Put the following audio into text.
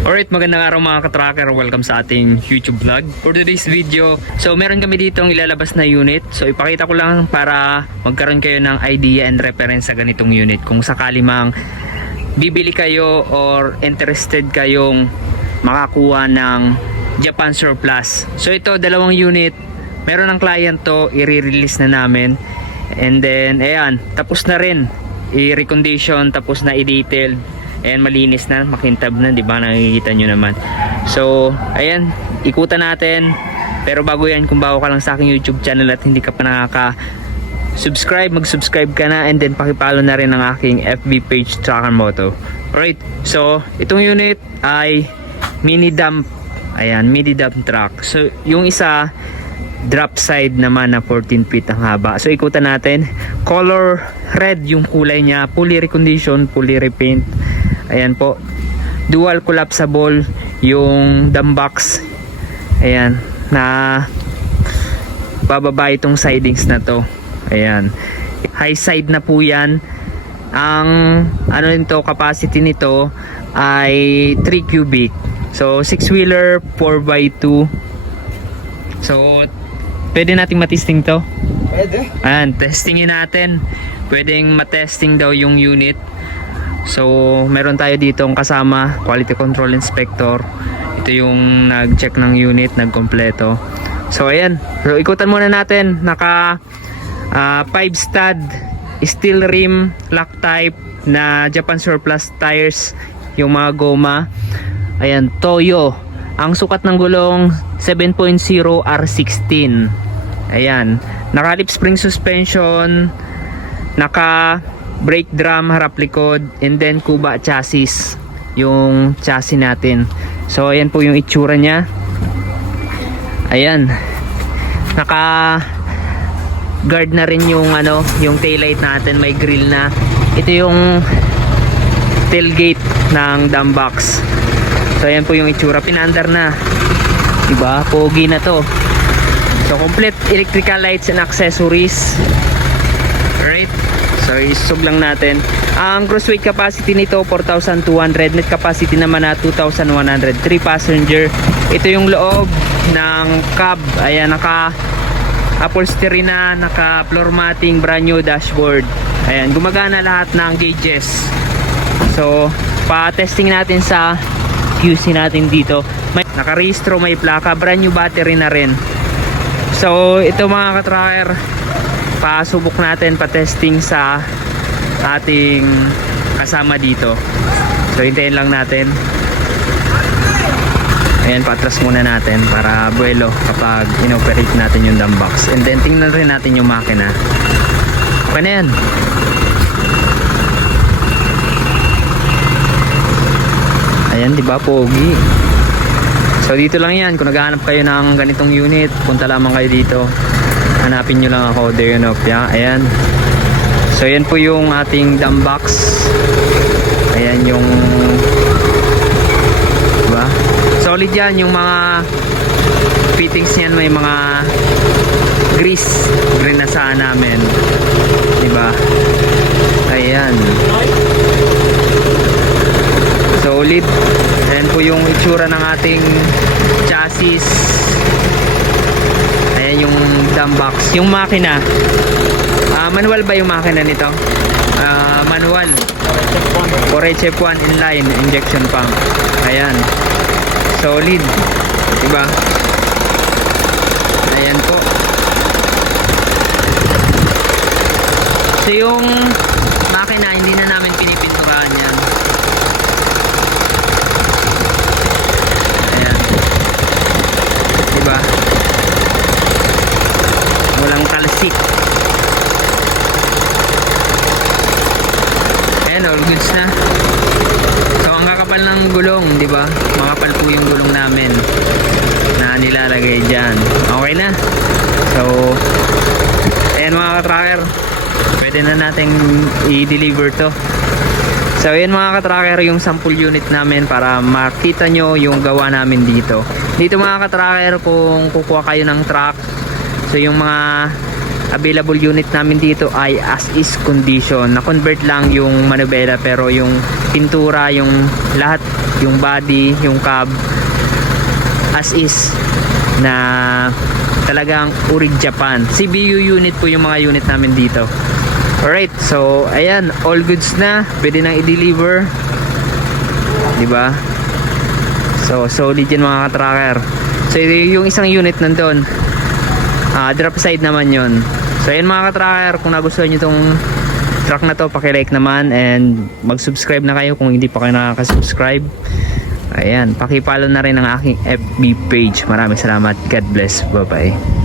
Alright, magandang araw mga ka-tracker. Welcome sa ating YouTube vlog. For today's video, so meron kami ditong ilalabas na unit. So ipakita ko lang para magkaroon kayo ng idea and reference sa ganitong unit. Kung sakali mang bibili kayo or interested kayong makakuha ng Japan Surplus. So ito, dalawang unit. Meron ng client to, i-release na namin. And then, ayan, tapos na rin. I-recondition, tapos na i-detailed. Ayan, malinis na, makintab na, di ba? Nakikita nyo naman. So, ayan, ikutan natin. Pero bago yan, kung bago ka lang sa aking YouTube channel at hindi ka pa nakaka-subscribe, mag-subscribe ka na. And then, pakipalo na rin ang aking FB page, Tracker Moto. Alright, so, itong unit ay mini dump. Ayan, mini dump truck. So, yung isa, drop side naman na 14 feet ang haba. So, ikutan natin. Color red yung kulay niya. Fully recondition, fully repaint. Ayan po, dual collapsible yung dump box. Ayan, na bababa itong sidings na to. Ayan, high side na po yan. Ang ano nito, capacity nito ay 3 cubic. So 6 wheeler 4x2. So pwede nating matesting to. Pwede. Ayan, testingin natin. Pwedeng matesting daw yung unit. So, meron tayo dito ang kasama, quality control inspector. Ito yung nag-check ng unit, nagkompleto. So, ayan. So, ikutan muna natin. Naka 5 stud, steel rim, lock type na Japan Surplus tires yung mga goma. Ayan, Toyo. Ang sukat ng gulong 7.0 R16. Ayan. Naka lip spring suspension, naka brake drum harap likod, and then Kuba chassis yung chassis natin. So ayan po yung itsura nya. Ayan, naka guard na rin yung ano, yung taillight natin, may grill na. Ito yung tailgate ng dump box. So ayan po yung itsura, pinandar na, diba? Pogi na to. So complete electrical lights and accessories. Alright, so isog lang natin. Ang gross weight capacity nito 4,200, net capacity naman na 2,100. 3 passenger. Ito yung loob ng cab. Ayan, naka upholstery na, naka floor matting, brand new dashboard. Ayan, gumagana lahat ng gauges. So pa-testing natin sa QC natin dito. May naka-rehistro, may plaka, brand new battery na rin. So ito mga ka-tracker, pasubok natin, pa-testing sa ating kasama dito. So hintayin lang natin. Ayan, patras muna natin para buwelo kapag inoperate natin yung dump box. And then tingnan rin natin yung makina. Okay na yan. Ayan, diba, pogi. So dito lang yan. Kung naghahanap kayo ng ganitong unit, punta lamang kayo dito. Hanapin nyo lang ako, Deonopia. Ayan. So yan po yung ating dump box. Ayan yung, diba? Solid yan yung mga fittings niyan. May mga grease rinasaan namin, diba? Ayan, solid. Ayan po yung itsura ng ating chassis. Ayan yung dump box. Yung makina, manual ba yung makina nito? Manual. Correct 1 inline injection pump. Ayan, solid, diba? Ayan po. So yung makina, hindi na namin pinipinturahan yan. Ayan, diba? Walang talsik. Ayan, all goods na. So ang kakapal ng gulong, diba? Makapal po yung gulong namin na nilalagay dyan. Okay na. So ayan mga ka-tracker, pwede na natin i-deliver to. So ayan mga ka-tracker, yung sample unit namin para makita nyo yung gawa namin dito. Dito mga ka-tracker, kung kukuha kayo ng truck, so yung mga available unit namin dito ay as is condition. Na-convert lang yung manubela pero yung pintura, yung lahat, yung body, yung cab as is na talagang urig Japan. CBU unit po yung mga unit namin dito. Alright, so ayan, all goods na, pwede nang i-deliver, diba? So solid yan mga ka-tracker. So yung isang unit nandun, drop side naman yon. So ayan mga ka-tracker, kung nagustuhan nyo tong truck na to, paki-like naman and mag-subscribe na kayo kung hindi pa kayo nakaka-subscribe. Ayan, paki-follow na rin ang aking FB page. Maraming salamat, God bless, bye bye.